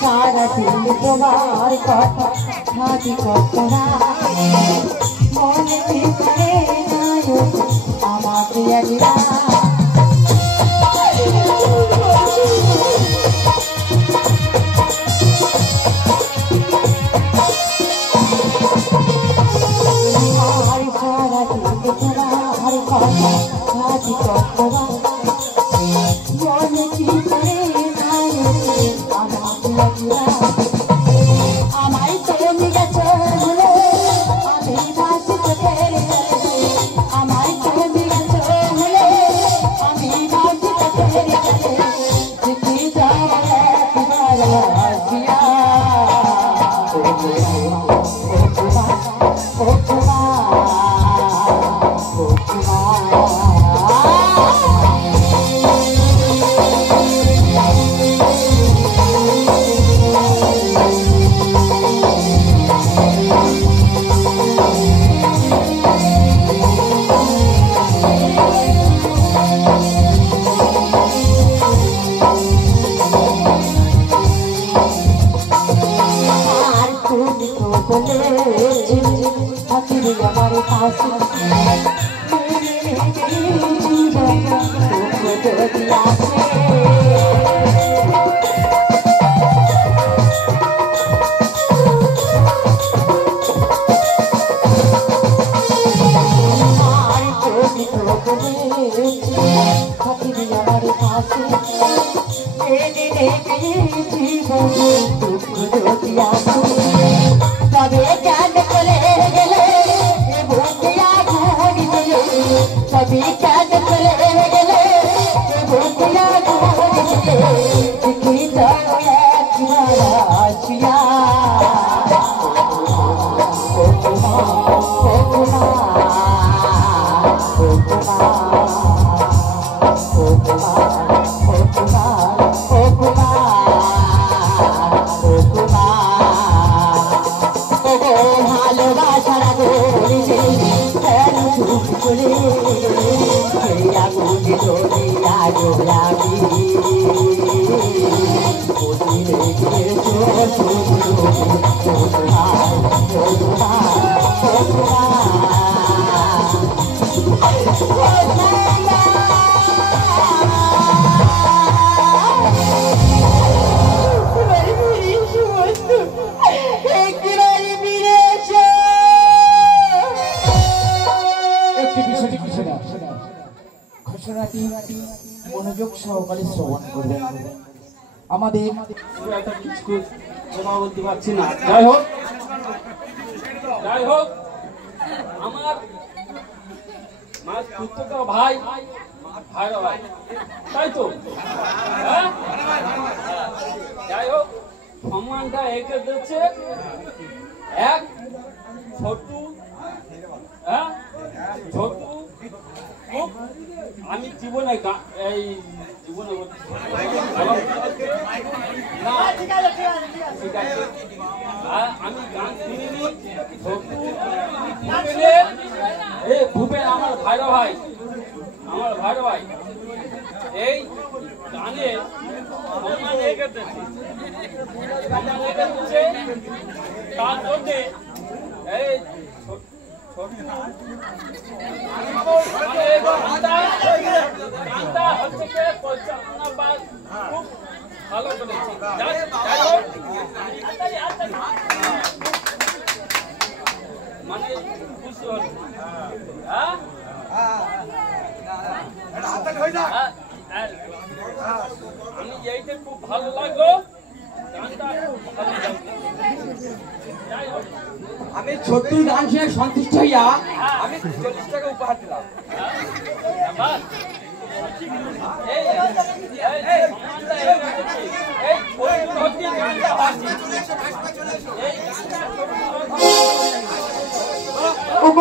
সারাদিন তোমার কথা ভাবি কতরা মনে ভিতরে নায়ক আমার প্রিয়া মনোযোগ সহকারে শ্রবণ করবেন। আমাদের কথা বলতে পারছি না। যাই হোক আমার পুত্র ভাই ভাইরা ভাই তাই তো, হ্যাঁ? যাই হোক সম্মানটা একে দিচ্ছে এক ছোটু, হ্যাঁ ছোটু। আমি জীবনে এই জীবনে আমি গান শুনিনি। ভূপেন আমার ভাইরা ভাই, আমার ভাইরা ভাই এই গানে সম্মান রেখে দিচ্ছে। তার মধ্যে এই ভালো করেছি। মানে খুশি হল, আমি এইটা খুব ভালো লাগলো। আমি ছোট্ট গান শুনে সন্তুষ্ট হইয়া আমি 40 টাকা উপহার দিলাম।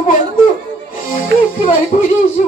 বন্ধু একটু ফিরে এসে